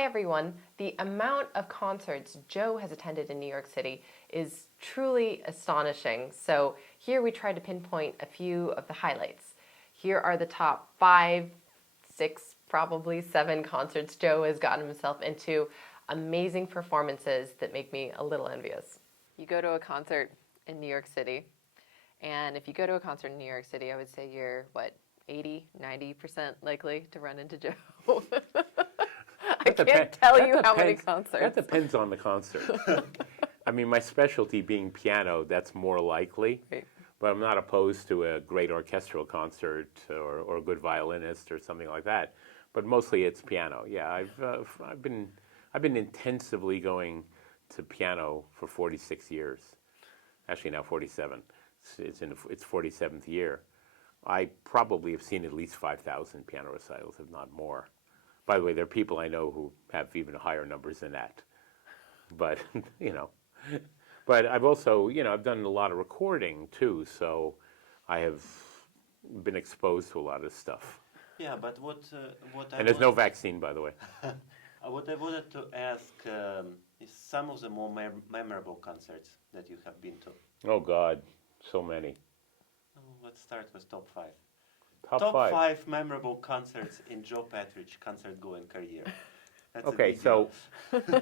Hi everyone. The amount of concerts Joe has attended in New York City is truly astonishing. So here we try to pinpoint a few of the highlights. Here are the top 5, 6, probably 7 concerts Joe has gotten himself into. Amazing performances that make me a little envious. You go to a concert in New York City, and if you go to a concert in New York City, I would say you're, 80, 90% likely to run into Joe. I can't tell you how many concerts. That depends on the concert. I mean, my specialty being piano, that's more likely. Right. But I'm not opposed to a great orchestral concert or a good violinist or something like that. But mostly it's piano. Yeah, I've been intensively going to piano for 46 years. Actually, now 47. It's in its 47th year. I probably have seen at least 5,000 piano recitals, if not more. By the way, there are people I know who have even higher numbers than that. But, But I've also, I've done a lot of recording too, so I have been exposed to a lot of stuff. Yeah, but what and there's no vaccine, by the way. What I wanted to ask is some of the more memorable concerts that you have been to. Oh, God, so many. Let's start with top 5. Top 5 memorable concerts in Joe Patrych concert-going career. That's okay, so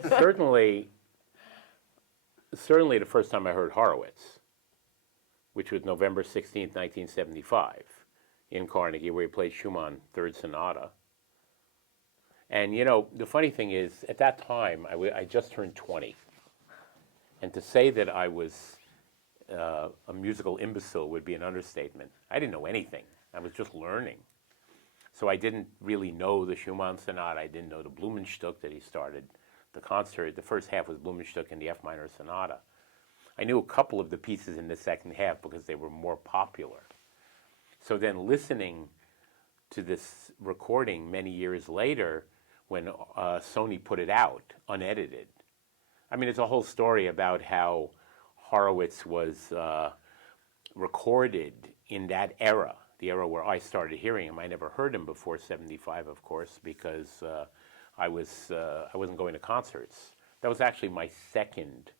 certainly the first time I heard Horowitz, which was November 16th, 1975, in Carnegie, where he played Schumann Third Sonata. And, the funny thing is, at that time, I just turned 20. And to say that I was a musical imbecile would be an understatement. I didn't know anything. I was just learning. So I didn't really know the Schumann Sonata. I didn't know the Blumenstück that he started. The concert, the first half was Blumenstück and the F minor Sonata. I knew a couple of the pieces in the second half because they were more popular. So then listening to this recording many years later when Sony put it out, unedited. I mean, it's a whole story about how Horowitz was recorded in that era, the era where I started hearing him. I never heard him before '75, of course, because I wasn't going to concerts. That was actually my second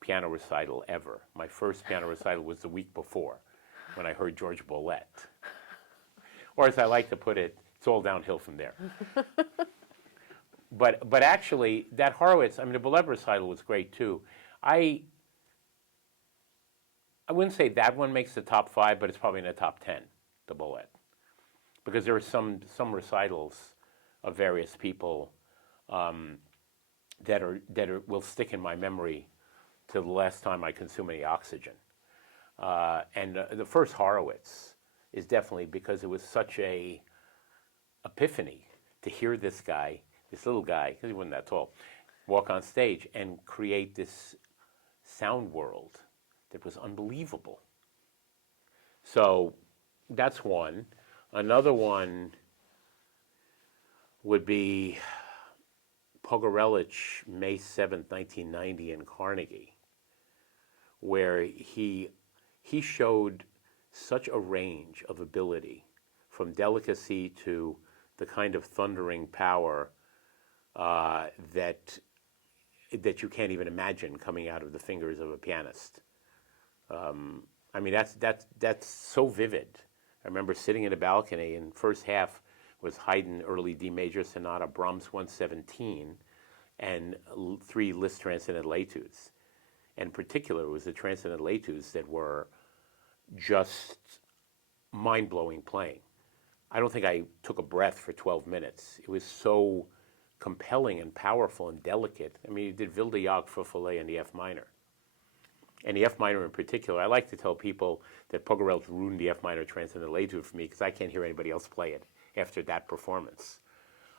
piano recital ever. My first piano recital was the week before, when I heard George Bollett. Or as I like to put it, it's all downhill from there. But actually, that Horowitz, I mean, the Bollett recital was great too. I wouldn't say that one makes the top 5, but it's probably in the top 10, the Bollett. Because there are some recitals of various people that will stick in my memory till the last time I consume any oxygen. And the first Horowitz is definitely because it was such a epiphany to hear this guy, this little guy, because he wasn't that tall, walk on stage and create this sound world that was unbelievable. So that's one. Another one would be Pogorelich, May 7th, 1990 in Carnegie, where he showed such a range of ability, from delicacy to the kind of thundering power that you can't even imagine coming out of the fingers of a pianist. I mean, that's so vivid. I remember sitting in a balcony, and first half was Haydn early D major sonata, Brahms 117, and 3 Liszt transcendental etudes. In particular, it was the transcendental etudes that were just mind-blowing playing. I don't think I took a breath for 12 minutes. It was so compelling and powerful and delicate. I mean, he did Wilde Jagd für Follet in the F minor. And the F minor in particular, I like to tell people that Pogorelich ruined the F minor transcendental etude for me because I can't hear anybody else play it after that performance.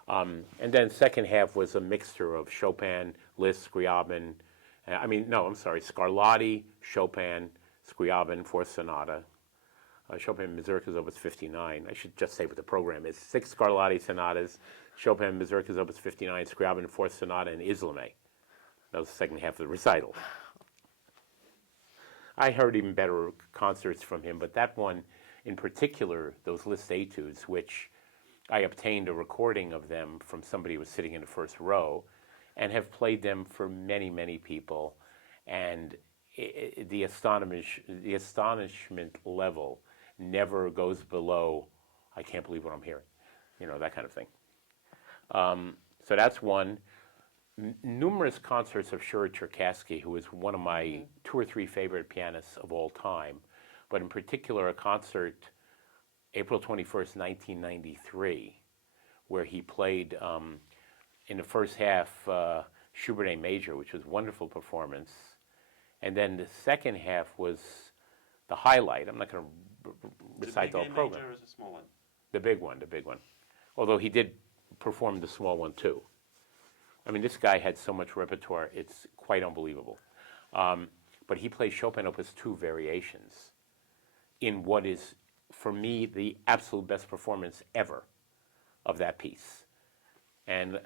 And then second half was a mixture of Chopin, Liszt, Scriabin. Scarlatti, Chopin, Scriabin, Fourth Sonata. Chopin Mazurkas Opus 59. I should just say what the program is. 6 Scarlatti sonatas, Chopin Mazurkas Opus 59, Scriabin, Fourth Sonata, and Islame. That was the second half of the recital. I heard even better concerts from him, but that one in particular, those Liszt etudes, which I obtained a recording of them from somebody who was sitting in the first row, and have played them for many, many people. And the astonishment level never goes below, I can't believe what I'm hearing, that kind of thing. So that's one. Numerous concerts of Churkassky, who is one of my 2 or 3 favorite pianists of all time, but in particular a concert April 21st, 1993, where he played in the first half Schubert A Major, which was a wonderful performance. And then the second half was the highlight. I'm not going to recite the whole program. The big A major or the small one? The big one. Although he did perform the small one too. I mean, this guy had so much repertoire, it's quite unbelievable. But he plays Chopin Opus 2 variations in what is, for me, the absolute best performance ever of that piece. And,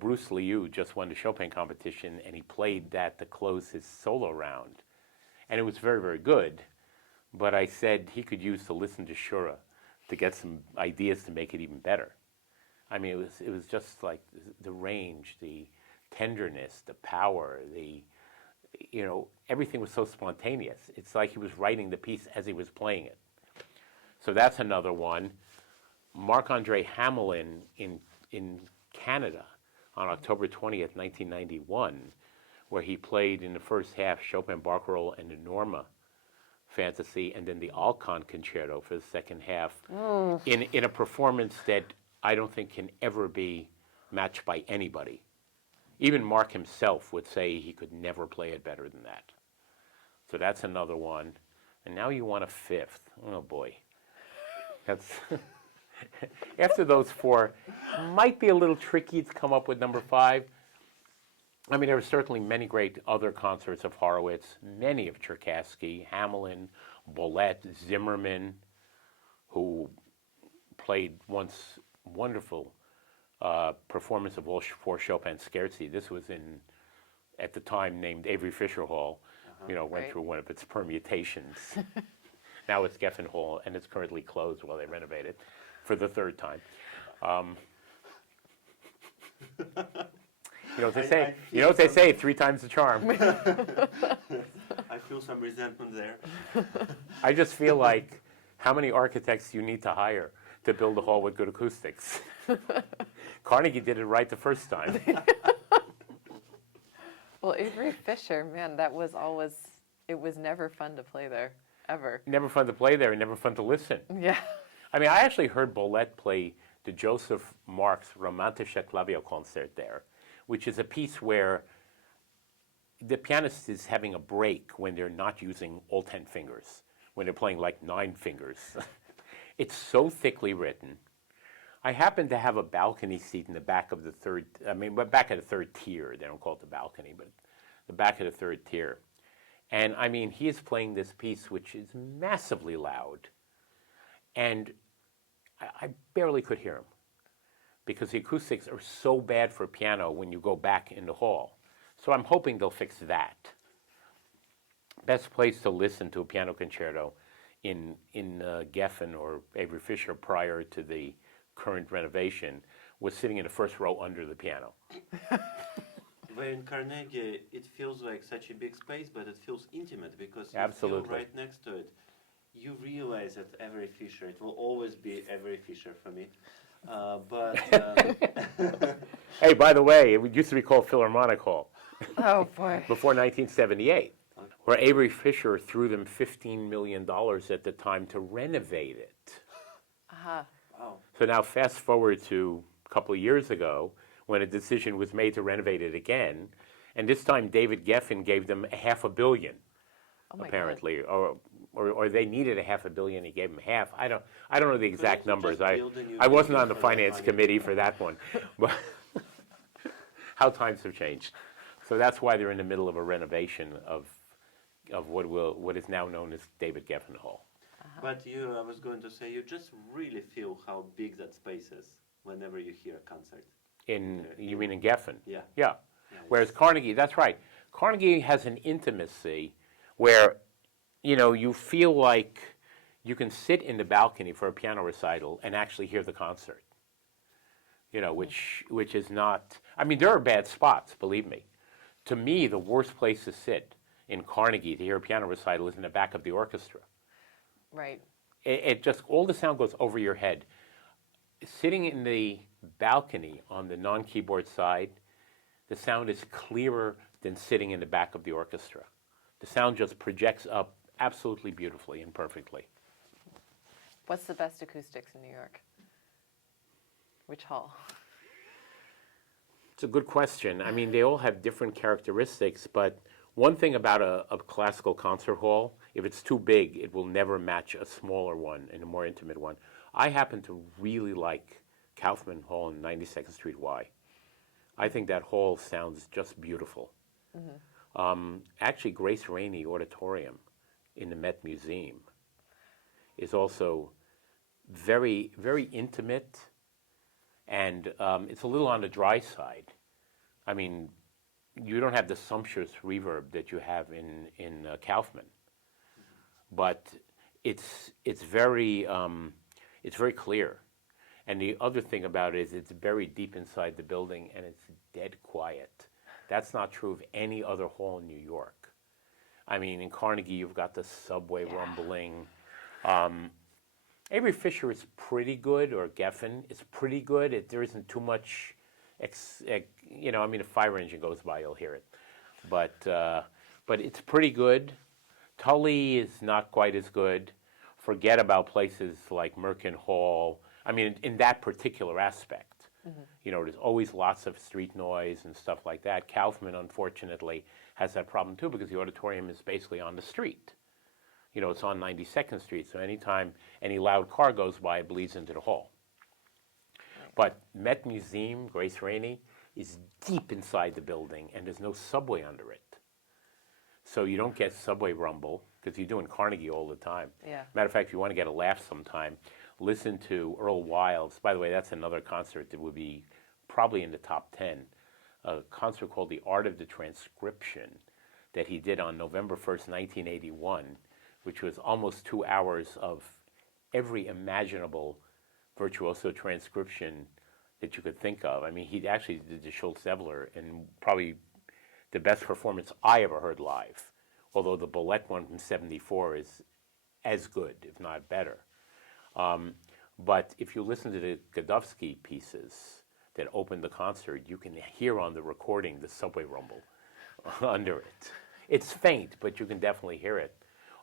Bruce Liu just won the Chopin competition, and he played that to close his solo round. And it was very, very good. But I said he could use to listen to Shura to get some ideas to make it even better. I mean, it was just like the range, the tenderness, the power, everything was so spontaneous. It's like he was writing the piece as he was playing it. So that's another one. Marc-Andre Hamelin in Canada on October 20th, 1991, where he played in the first half Chopin Barcarolle and the Norma Fantasy, and then the Alcon Concerto for the second half, in a performance that I don't think can ever be matched by anybody. Even Mark himself would say he could never play it better than that. So that's another one. And now you want a fifth. Oh boy. That's after those 4, might be a little tricky to come up with number 5. I mean, there are certainly many great other concerts of Horowitz, many of Churkassky, Hamlin, Boulez, Zimmerman, who played once wonderful performance of all 4 Chopin Scherzi. This was at the time named Avery Fisher Hall, went through one of its permutations. Now it's Geffen Hall, and it's currently closed while they renovate it for the 3rd time. What they say? What they say? 3 times the charm. I feel some resentment there. I just feel like, how many architects do you need to hire to build a hall with good acoustics? Carnegie did it right the first time. Well, Avery Fisher, man, it was never fun to play there, ever. Never fun to play there and never fun to listen. Yeah. I mean, I actually heard Boulez play the Joseph Marx Romantische Klavierkonzert there, which is a piece where the pianist is having a break when they're not using all 10 fingers, when they're playing like 9 fingers. It's so thickly written. I happen to have a balcony seat in the back of the back of the 3rd tier. They don't call it the balcony, but the back of the 3rd tier. And I mean, he is playing this piece, which is massively loud. And I barely could hear him, because the acoustics are so bad for piano when you go back in the hall. So I'm hoping they'll fix that. Best place to listen to a piano concerto in Geffen or Avery Fisher prior to the current renovation was sitting in the first row under the piano. Where in Carnegie, it feels like such a big space, but it feels intimate because you Absolutely. feel right next to it. You realize that Avery Fisher, it will always be Avery Fisher for me. Hey, by the way, it used to be called Philharmonic Hall. Oh, boy. Before 1978, where Avery Fisher threw them $15 million at the time to renovate it. Uh-huh. Wow. So now fast forward to a couple of years ago, when a decision was made to renovate it again, and this time David Geffen gave them $500 million, apparently, or they needed $500 million. He gave them half. I don't know the exact numbers. I wasn't on the finance committee for that one, but how times have changed. So that's why they're in the middle of a renovation of what is now known as David Geffen Hall. Uh-huh. But I was going to say, you just really feel how big that space is whenever you hear a concert. You mean in Geffen? Yeah. Yeah. Whereas Carnegie, that's right. Carnegie has an intimacy where, you feel like you can sit in the balcony for a piano recital and actually hear the concert. which is not. I mean, there are bad spots, believe me. To me, the worst place to sit in Carnegie to hear a piano recital is in the back of the orchestra. Right. It just, all the sound goes over your head. Sitting in the balcony on the non-keyboard side, the sound is clearer than sitting in the back of the orchestra. The sound just projects up absolutely beautifully and perfectly. What's the best acoustics in New York? Which hall? It's a good question. I mean, they all have different characteristics, but one thing about a classical concert hall, if it's too big, it will never match a smaller one and a more intimate one. I happen to really like Kaufman Hall in 92nd Street Y. I think that hall sounds just beautiful. Actually, Grace Rainey Auditorium in the Met Museum is also very, very intimate, and it's a little on the dry side. I mean, you don't have the sumptuous reverb that you have in Kaufman, but it's very clear. And the other thing about it is it's buried deep inside the building, and it's dead quiet. That's not true of any other hall in New York. I mean, in Carnegie, you've got the subway rumbling. Avery Fisher is pretty good, or Geffen is pretty good. There isn't too much, I mean, a fire engine goes by, you'll hear it. But it's pretty good. Tully is not quite as good. Forget about places like Merkin Hall. I mean, in that particular aspect. There's always lots of street noise and stuff like that. Kaufman, unfortunately, has that problem too, because the auditorium is basically on the street. It's on 92nd Street, so anytime any loud car goes by, it bleeds into the hall. But Met Museum, Grace Rainey, is deep inside the building, and there's no subway under it. So you don't get subway rumble, because you do in Carnegie all the time. Yeah. Matter of fact, if you want to get a laugh sometime, listen to Earl Wilde's. By the way, that's another concert that would be probably in the top 10. A concert called The Art of the Transcription that he did on November 1st, 1981, which was almost 2 hours of every imaginable virtuoso transcription that you could think of. I mean, he actually did the Schultz-Zeppler, and probably the best performance I ever heard live, although the Bollett one from 74 is as good, if not better. But if you listen to the Godofsky pieces that opened the concert, you can hear on the recording the subway rumble under it. It's faint, but you can definitely hear it.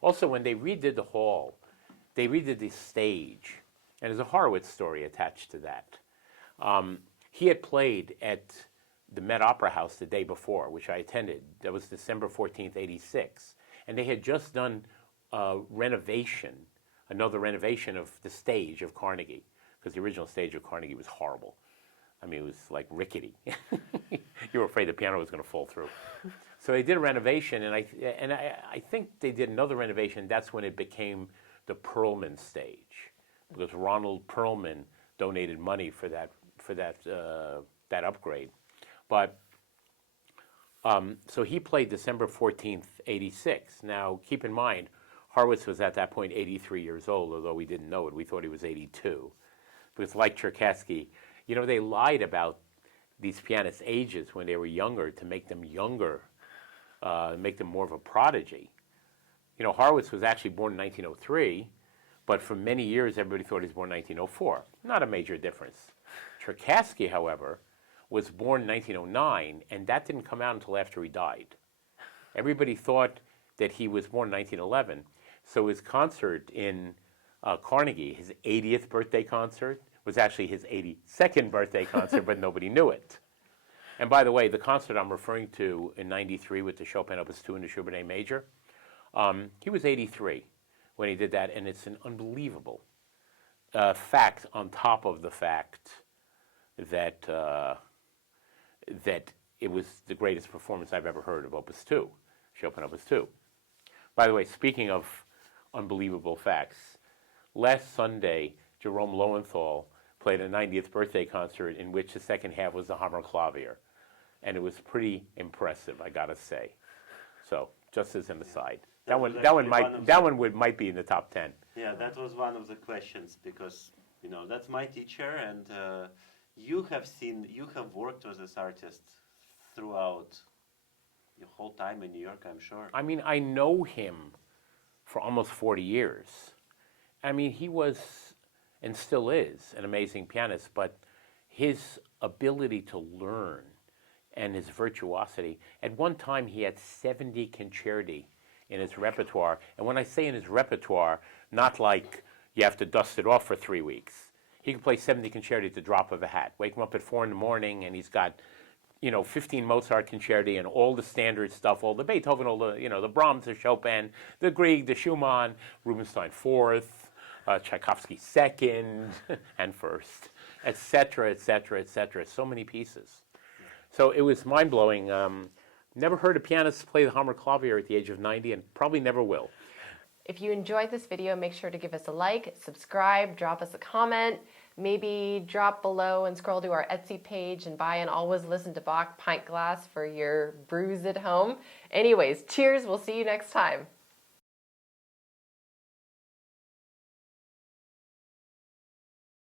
Also, when they redid the hall, they redid the stage, and there's a Horowitz story attached to that. He had played at the Met Opera House the day before, which I attended. That was December 14th, 86. And they had just done another renovation of the stage of Carnegie, because the original stage of Carnegie was horrible. I mean, it was like rickety. You were afraid the piano was going to fall through. So they did a renovation, and I think they did another renovation. That's when it became the Perlman stage, because Ronald Perlman donated money for that upgrade. But so he played December 14th, 86. Now, keep in mind, Horowitz was at that point 83 years old, although we didn't know it. We thought he was 82. Because like Churkassky, they lied about these pianists' ages when they were younger to make them younger, make them more of a prodigy. Horowitz was actually born in 1903, but for many years everybody thought he was born in 1904. Not a major difference. Churkassky, however, was born in 1909, and that didn't come out until after he died. Everybody thought that he was born in 1911. So his concert in Carnegie, his 80th birthday concert, was actually his 82nd birthday concert, but nobody knew it. And by the way, the concert I'm referring to in 93 with the Chopin Opus 2 and the Schubert A Major, he was 83 when he did that, and it's an unbelievable fact on top of the fact that that it was the greatest performance I've ever heard of Opus 2, Chopin Opus 2. By the way, speaking of unbelievable facts, last Sunday, Jerome Lowenthal played a 90th birthday concert in which the second half was the Hammerklavier. And it was pretty impressive, I gotta say. So, just as an aside. That one might be in the top 10. Yeah, that was one of the questions, because, that's my teacher, and you have worked with this artist throughout your whole time in New York, I'm sure. I mean, I know him for almost 40 years. I mean, he was and still is an amazing pianist, but his ability to learn and his virtuosity. At one time, he had 70 concerti in his repertoire. And when I say in his repertoire, not like you have to dust it off for 3 weeks. He could play 70 concerti at the drop of a hat. Wake him up at 4 in the morning, and he's got, 15 Mozart concerti and all the standard stuff, all the Beethoven, all the, the Brahms, the Chopin, the Grieg, the Schumann, Rubinstein fourth, Tchaikovsky second and first, etc., etc., etc. So many pieces. So it was mind-blowing. Never heard a pianist play the Hammerklavier at the age of 90 and probably never will. If you enjoyed this video, make sure to give us a like, subscribe, drop us a comment, maybe drop below and scroll to our Etsy page and buy an Always Listen to Bach pint glass for your brews at home. Anyways, cheers, we'll see you next time.